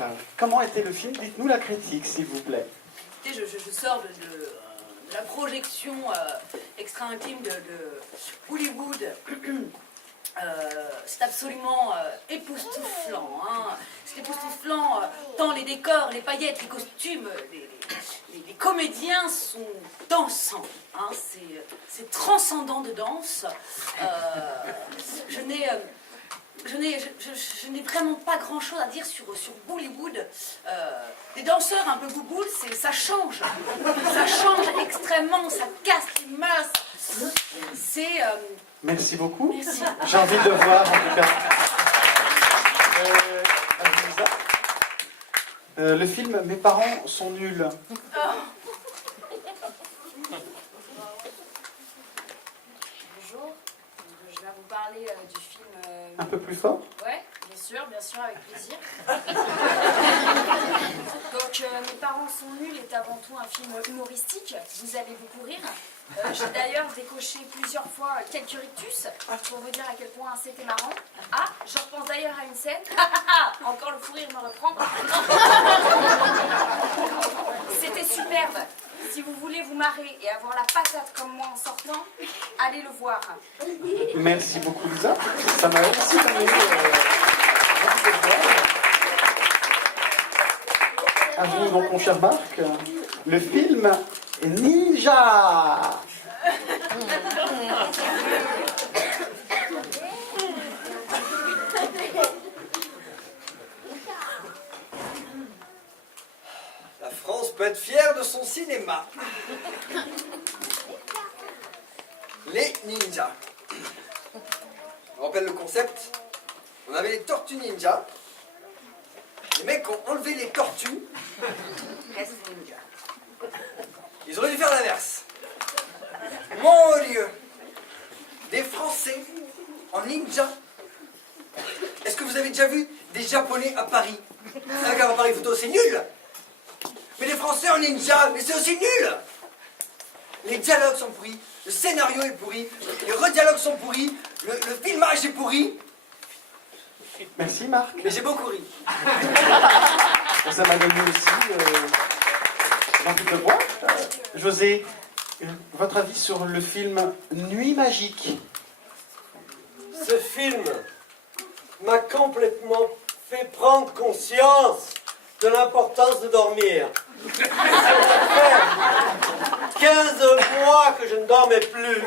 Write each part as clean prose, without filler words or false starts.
Voilà. Comment était le film? Dites-nous la critique, s'il vous plaît. Écoutez, je sors de la projection extra intime de Hollywood. C'est absolument époustouflant. Hein. C'est époustouflant, tant les décors, les paillettes, les costumes, les comédiens sont dansants. Hein. C'est transcendant de danse. Je n'ai vraiment pas grand-chose à dire sur Bollywood. Les danseurs un peu bouboules, ça change. Ça change extrêmement, ça casse les mœurs. C'est... Merci beaucoup. Merci. J'ai envie de le voir, en tout cas. Le film Mes parents sont nuls. Bonjour, je vais vous parler du film... Un peu plus fort? Ouais, bien sûr, avec plaisir. Donc, Mes parents sont nuls est avant tout un film humoristique, vous allez beaucoup rire. J'ai d'ailleurs décoché plusieurs fois quelques rictus pour vous dire à quel point c'était marrant. Ah, je repense d'ailleurs à une scène. Encore le fou rire me reprend. C'était superbe. Si vous voulez vous marrer et avoir la patate comme moi en sortant, allez le voir. Merci beaucoup, Lisa. Ça m'a aussi donné envie de voir. À vous, donc, mon cher Marc. Le film Ninja. La France peut être fière de son cinéma. Les ninjas. On rappelle le concept. On avait les tortues ninja. Les mecs ont enlevé les tortues. Reste ninja. Ils auraient dû faire l'inverse. Mon lieu. Des Français en ninja. Est-ce que vous avez déjà vu des Japonais à Paris? Un appareil photo, c'est nul. Mais les Français en ninja, mais c'est aussi nul. Les dialogues sont pourris, le scénario est pourri, les redialogues sont pourris, le filmage est pourri. Merci, Marc. Mais j'ai beaucoup ri. Ça m'a donné aussi envie de le voir. José, votre avis sur le film Nuit magique? Ce film m'a complètement fait prendre conscience de l'importance de dormir. Ça fait 15 mois que je ne dormais plus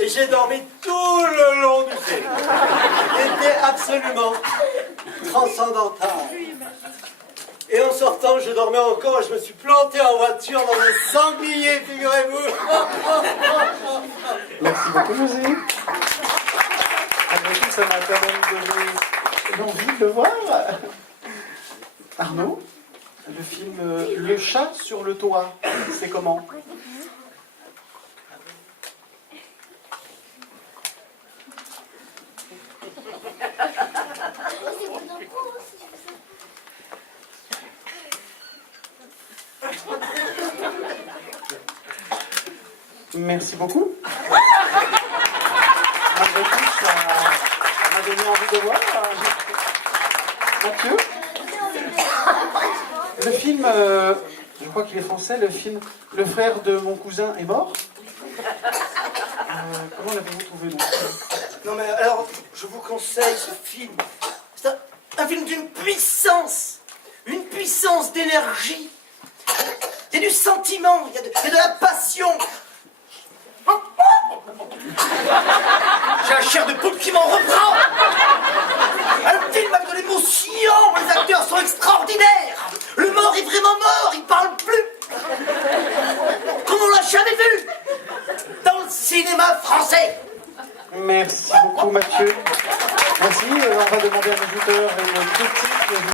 et j'ai dormi tout le long du film. C'était absolument transcendantal. Et en sortant, je dormais encore et je me suis planté en voiture dans un sanglier, figurez-vous. Merci beaucoup, José. Après tout, ça m'a quand même donné l'envie de le voir. Arnaud, le film Le chat sur le toit, c'est comment? Merci beaucoup. Malgré tout, ça m'a donné envie de voir. Mathieu, le film, je crois qu'il est français, le film Le frère de mon cousin est mort. Comment l'avez-vous trouvé, donc? Non mais alors, je vous conseille ce film. C'est un film d'une puissance. Une puissance d'énergie. Il y a du sentiment, il y a de la passion. J'ai la chair de poule qui m'en reprend. Un film avec de l'émotion, les acteurs sont extraordinaires. Le mort est vraiment mort, il parle plus. Comme on l'a jamais vu dans le cinéma français. Merci beaucoup, Mathieu. Merci. On va demander à nos auditeurs et nos critiques.